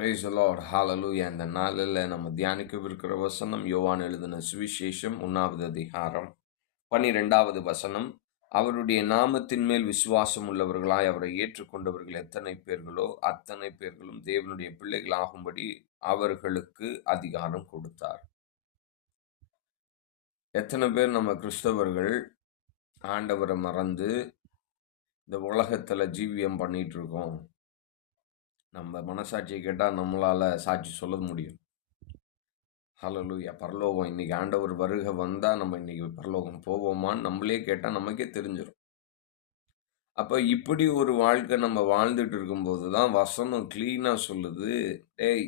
Price the Lord ஹalleluya. இந்த நாளில் நம்ம தியானிக்கவிருக்கிற வசனம் யோவான் எழுதின சுவிசேஷம் 1வது அதிகாரம் 12வது வசனம். அவருடைய நாமத்தின் மேல் விசுவாசம் உள்ளவர்களாய் அவரை ஏற்றுக்கொண்டவர்கள் எத்தனை பேர்களோ அத்தனை பேர்களும் தேவனுடைய பிள்ளைகளாகும்படி அவர்களுக்கு அதிகாரம் கொடுத்தார். எத்தனை பேர் நம்ம கிறிஸ்தவர்கள் ஆண்டவரை மறந்து இந்த உலகத்துல ஜீவியம் பண்ணிட்டு இருக்கோம்? நம்ம மனசாட்சியை கேட்டால் நம்மளால சாட்சி சொல்ல முடியும். ஹalleluya. பரலோகம் இன்னைக்கு ஆண்டவர் வருகை வந்தா நம்ம இன்னைக்கு பரலோகம் போவோமான்னு நம்மளே கேட்டால் நமக்கே தெரிஞ்சிடும். அப்போ இப்படி ஒரு வாழ்க்கை நம்ம வாழ்ந்துட்டு இருக்கும்போது தான் வசனம் கிளீனா சொல்லுது, டேய்,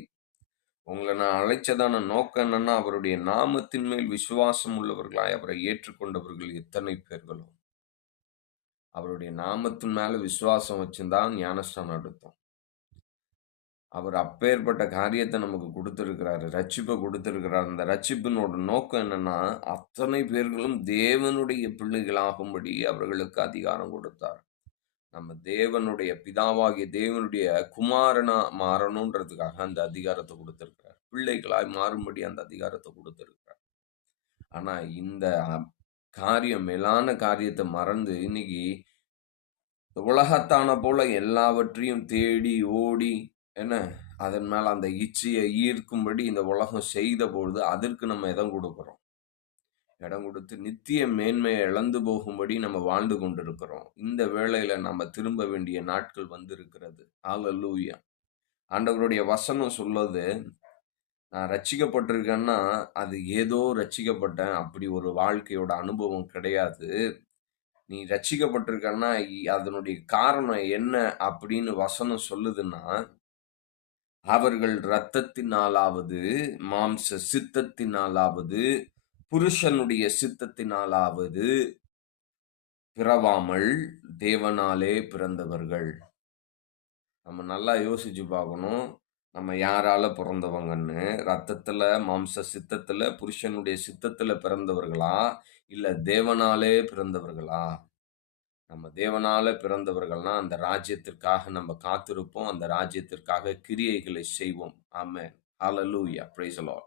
உங்களை நான் அழைச்சதான நோக்கம் என்னன்னா, அவருடைய நாமத்தின் மேல் விசுவாசம் உள்ளவர்களாய் அவரை ஏற்றுக்கொண்டவர்கள் எத்தனை பேர்களோ. அவருடைய நாமத்தின் மேல விசுவாசம் வச்சுதான் ஞானஸ்நானம் எடுத்தோம். அவர் அப்பேற்பட்ட காரியத்தை நமக்கு கொடுத்திருக்கிறாரு. ரட்சிப்பை கொடுத்திருக்கிறார். அந்த ரட்சிப்பினோட நோக்கம் என்னன்னா, அத்தனை பேர்களும் தேவனுடைய பிள்ளைகளாகும்படி அவர்களுக்கு அதிகாரம் கொடுத்தார். நம்ம தேவனுடைய பிதாவாகிய தேவனுடைய குமாரனா மாறணுன்றதுக்காக அந்த அதிகாரத்தை கொடுத்திருக்கிறார். பிள்ளைகளாய் மாறும்படி அந்த அதிகாரத்தை கொடுத்திருக்கிறார். ஆனா இந்த காரியம், மேலான காரியத்தை மறந்து இன்னைக்கு உலகத்தான போல எல்லாவற்றையும் தேடி ஓடி என்ன அதன் மேல அந்த இச்சையை ஈர்க்கும்படி இந்த உலகம் செய்த பொழுது அதற்கு நம்ம இடம் கொடுக்கிறோம். இடம் கொடுத்து நித்திய மேன்மையை இழந்து போகும்படி நம்ம வாழ்ந்து கொண்டிருக்கிறோம். இந்த வேளையில நம்ம திரும்ப வேண்டிய நாட்கள் வந்திருக்கிறது. ஹalleluya. ஆண்டவருடைய வசனம் சொல்லுது, நான் ரட்சிக்கப்பட்டிருக்கேன்னா அது ஏதோ ரட்சிக்கப்பட்டேன், அப்படி ஒரு வாழ்க்கையோட அனுபவம் கிடையாது. நீ ரட்சிக்கப்பட்டிருக்கன்னா அதனுடைய காரணம் என்ன அப்படின்னு வசனம் சொல்லுதுன்னா, அவர்கள் இரத்தத்தினாலாவது மாம்ச சித்தத்தினாலாவது புருஷனுடைய சித்தத்தினாலாவது பிறவாமல் தேவனாலே பிறந்தவர்கள். நம்ம நல்லா யோசிச்சு பார்க்கணும். நம்ம யாரால பிறந்தவங்கன்னு. ரத்தத்துல, மாம்ச சித்தத்துல, புருஷனுடைய சித்தத்துல பிறந்தவர்களா, இல்ல தேவனாலே பிறந்தவர்களா? நம்ம தேவனால பிறந்தவர்கள்னா அந்த ராஜ்யத்திற்காக நம்ம காத்திருப்போம். அந்த ராஜ்யத்திற்காக கிரியைகளை செய்வோம். ஆமென். ஹalleluya. Praise the Lord.